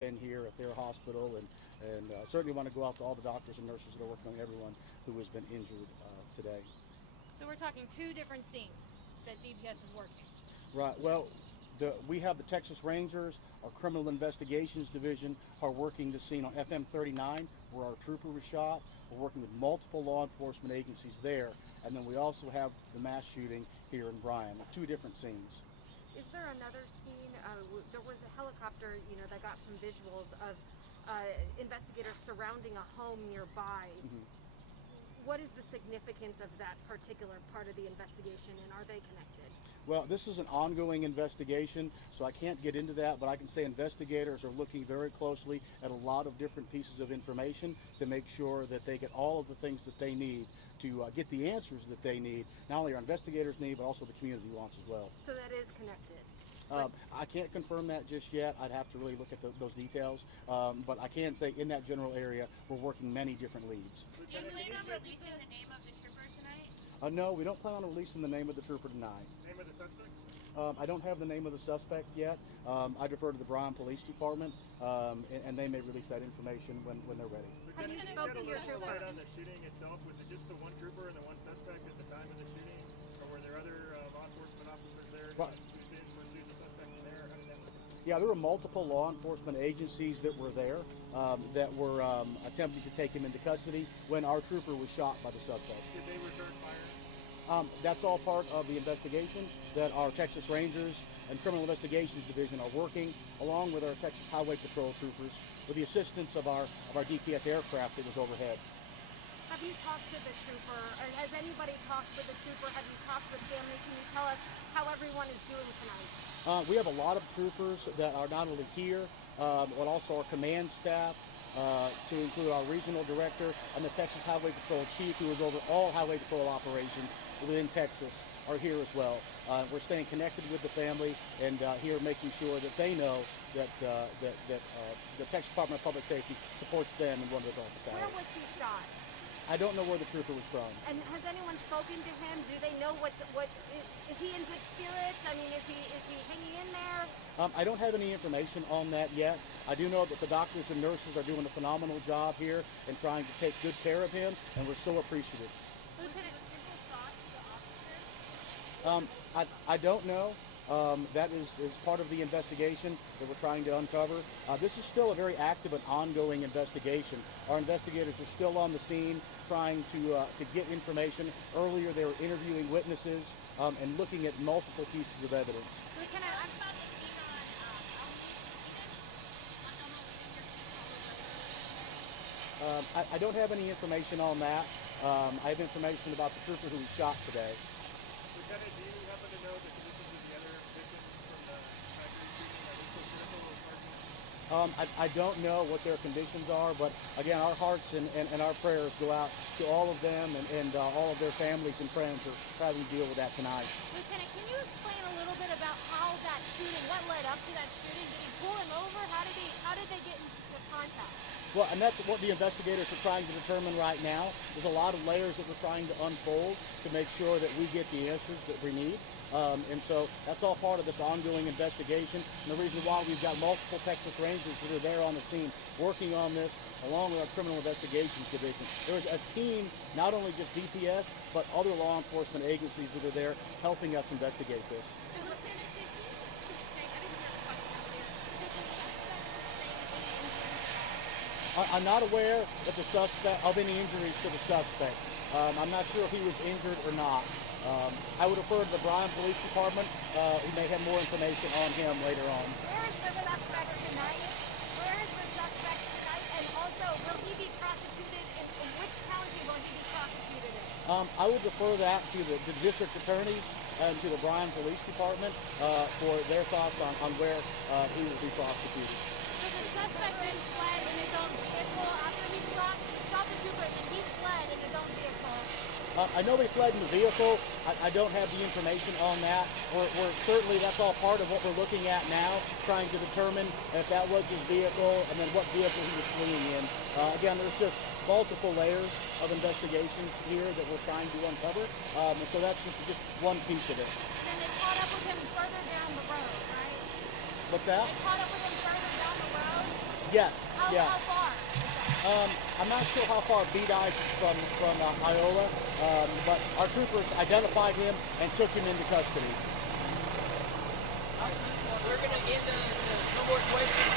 been here at their hospital, and certainly want to go out to all the doctors and nurses that are working on everyone who has been injured today. So we're talking two different scenes that DPS is working. Right. Well, we have the Texas Rangers, our Criminal Investigations Division, are working the scene on FM 39 where our trooper was shot. We're working with multiple law enforcement agencies there, and then we also have the mass shooting here in Bryan. Two different scenes. Is there another scene? There was a helicopter, that got some visuals of investigators surrounding a home nearby. Mm-hmm. What is the significance of that particular part of the investigation, and are they connected? Well, this is an ongoing investigation, so I can't get into that, but I can say investigators are looking very closely at a lot of different pieces of information to make sure that they get all of the things that they need to get the answers that they need. Not only our investigators need, but also the community wants as well. So that is connected. I can't confirm that just yet. I'd have to really look at those details. But I can say in that general area, we're working many different leads. Do you plan on releasing the name of the trooper tonight? No, we don't plan on releasing the name of the trooper tonight. Name of the suspect? I don't have the name of the suspect yet. I defer to the Bryan Police Department, and they may release that information when they're ready. Have you spoken to your trooper? On the shooting itself, was it just the one trooper and the one suspect at the time of the shooting? Or were there other law enforcement officers there who did pursue the suspect there? How did that look? Yeah, there were multiple law enforcement agencies that were there that were attempting to take him into custody when our trooper was shot by the suspect. Did they return fire? That's all part of the investigation that our Texas Rangers and Criminal Investigations Division are working, along with our Texas Highway Patrol troopers, with the assistance of our DPS aircraft that was overhead. Have you talked to the trooper? Or has anybody talked with the trooper? Have you talked with family? Can you tell us how everyone is doing tonight? We have a lot of troopers that are not only here, but also our command staff, to include our regional director and the Texas Highway Patrol chief, who is over all highway patrol operations within Texas, are here as well. We're staying connected with the family and here making sure that they know that the Texas Department of Public Safety supports them in one of their office Where hours. was he shot? I don't know where the trooper was from. And has anyone spoken to him? Do they know what is he in good spirits? I mean, is he hanging in there? I don't have any information on that yet. I do know that the doctors and nurses are doing a phenomenal job here and trying to take good care of him, and we're so appreciative. Lieutenant, I don't know. That is part of the investigation that we're trying to uncover. This is still a very active and ongoing investigation. Our investigators are still on the scene trying to get information. Earlier they were interviewing witnesses and looking at multiple pieces of evidence. Lieutenant, I'm About the scene on I don't have any information on that. I have information about the trooper who was shot today. Lieutenant, do you happen to know the conditions of the other victims from the tragedy shooting? Are they still critical or emergency? I don't know what their conditions are, but again, our hearts and our prayers go out to all of them and all of their families and friends who are having to deal with that tonight. Lieutenant, can you explain a little bit about how that shooting, what led up to that shooting? Did he pull him over? How did they get into contact? Well, and that's what the investigators are trying to determine right now. There's a lot of layers that we're trying to unfold to make sure that we get the answers that we need. And so that's all part of this ongoing investigation. And the reason why we've got multiple Texas Rangers that are there on the scene working on this, along with our Criminal Investigations Division. There's a team, not only just DPS, but other law enforcement agencies that are there helping us investigate this. I'm not aware that the suspect of any injuries to the suspect. I'm not sure if he was injured or not. I would refer to the Bryan Police Department, who may have more information on him later on. Where is the suspect tonight? Where is the suspect tonight? And also, will he be prosecuted in which county will he be prosecuted in? I would defer that to the district attorneys and to the Bryan Police Department for their thoughts on where he will be prosecuted. So the suspect then fled in his own vehicle after he shot the trooper, and he fled in his own vehicle. I know he fled in the vehicle. I don't have the information on that. We're certainly, that's all part of what we're looking at now, trying to determine if that was his vehicle and then what vehicle he was fleeing in. Again, there's just multiple layers of investigations here that we're trying to uncover. And so that's just one piece of it. And they caught up with him further down the road, right? What's that? They caught up with him further down the road. Yes. Yeah. How far? I'm not sure how far Beat Eyes is from Iola, but our troopers identified him and took him into custody. We're going to end the no more questions.